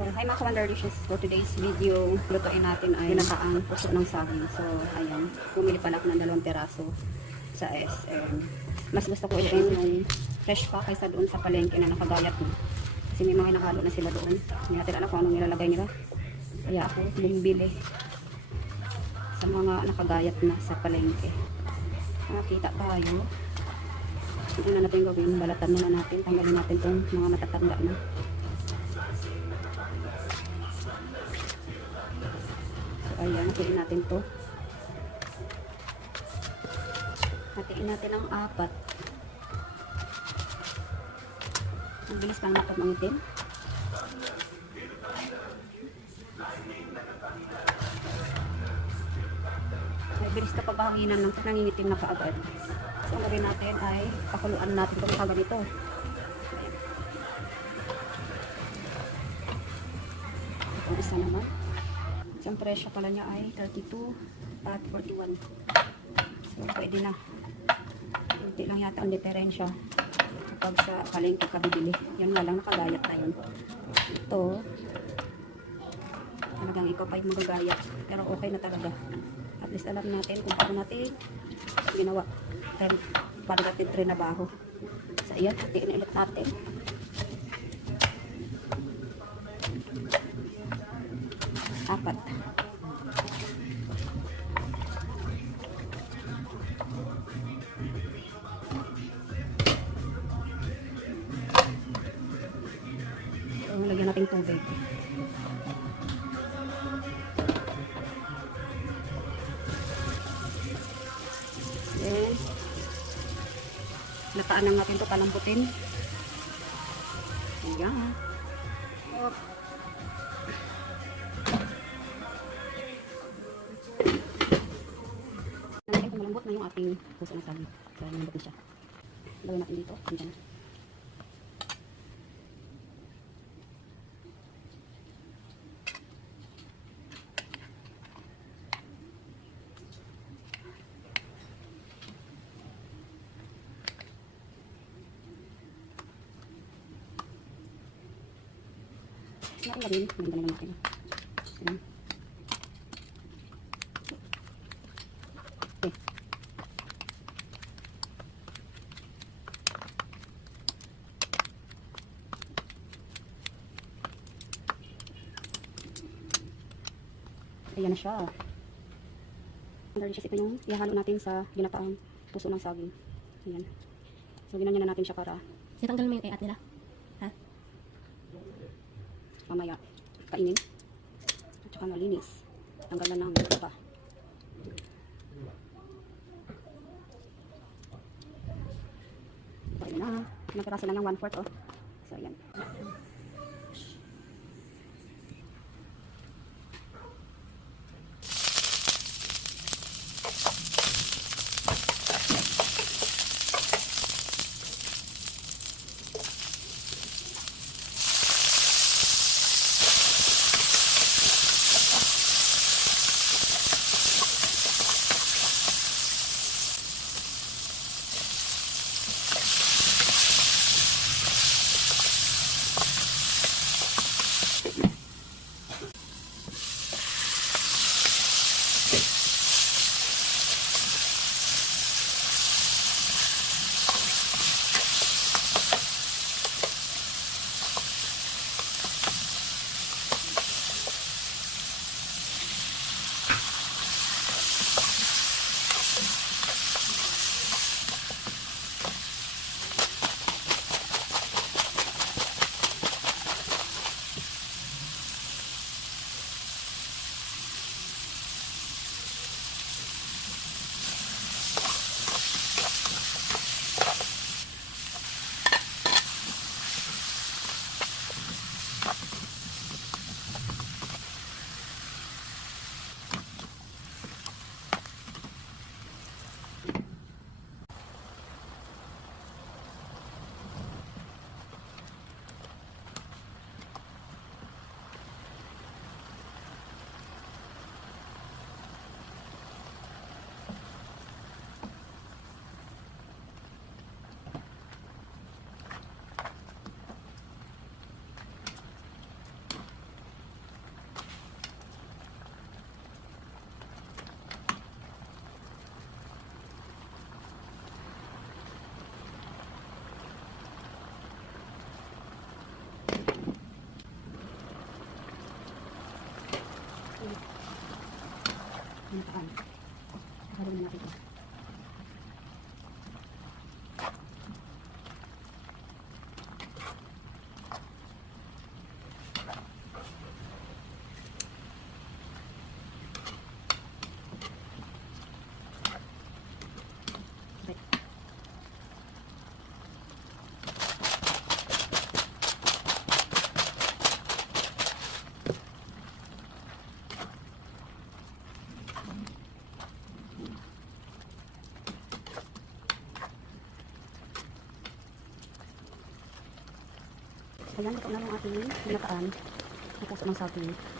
So, hi mga Commander Dishes. For today's video, lutuin natin ay ginataang puso ng saging. So, ayan. Bumili pala ako ng 2 peraso sa SM. Mas gusto ko ulitin yung fresh pa kaysa doon sa palengke na nakagayat mo. Kasi may mga nakalo na sila doon. Hindi natin alam kung anong nilalagay nila. Kaya ako bumibili sa mga nakagayat na sa palengke. Nakita tayo. Ito na natin gawin. Balatan muna natin. Tanggalin natin itong mga matatanda na. Ayan, hatiin natin to. Hatiin natin ang 4. Ang bilis pang mapamangitin. May bilis na pagbahanginan ng nangingitim na kaagad. So, ang gawin natin ay pakuluan natin itong kaganito. Ayan. Itong isa naman. Ang presyo pala niya ay 32 at 41. So, pwede na. Hindi lang yata ang diferensya kapag sa palengke ka bibili. Yan nga lang, nakagayat na yun. Ito, talagang ikaw pa yung magagayat. Pero okay na talaga. At least alam natin kung paano natin ginawa. Para natin trinabaho. So, ayan, hatiin ulit natin. Apat. So, lagyan natin tubig. Then, lataan lang natin ito palambutin. Ayan. Op. Malambot na yung ating puso ng saging. So, malambot na siya. Lagyan natin dito. Diyan. Natin lagyan. Maganda lang natin. Ayan. Okay. Ayan na siya. Ito yung ihalo natin sa ginataang puso ng saging. Ayan. So, ginanyan na natin siya para Tanggalin mo yung iat nila. Ha? mamaya kainin. At saka malinis. Tanggalan ng iba. Ayan na. Nagkaraso na ng 1/4 oh. So, ayan. Pinataan. Halong na natin ito. Ayan, ito na yung ating pinataan. Napuso ng saging.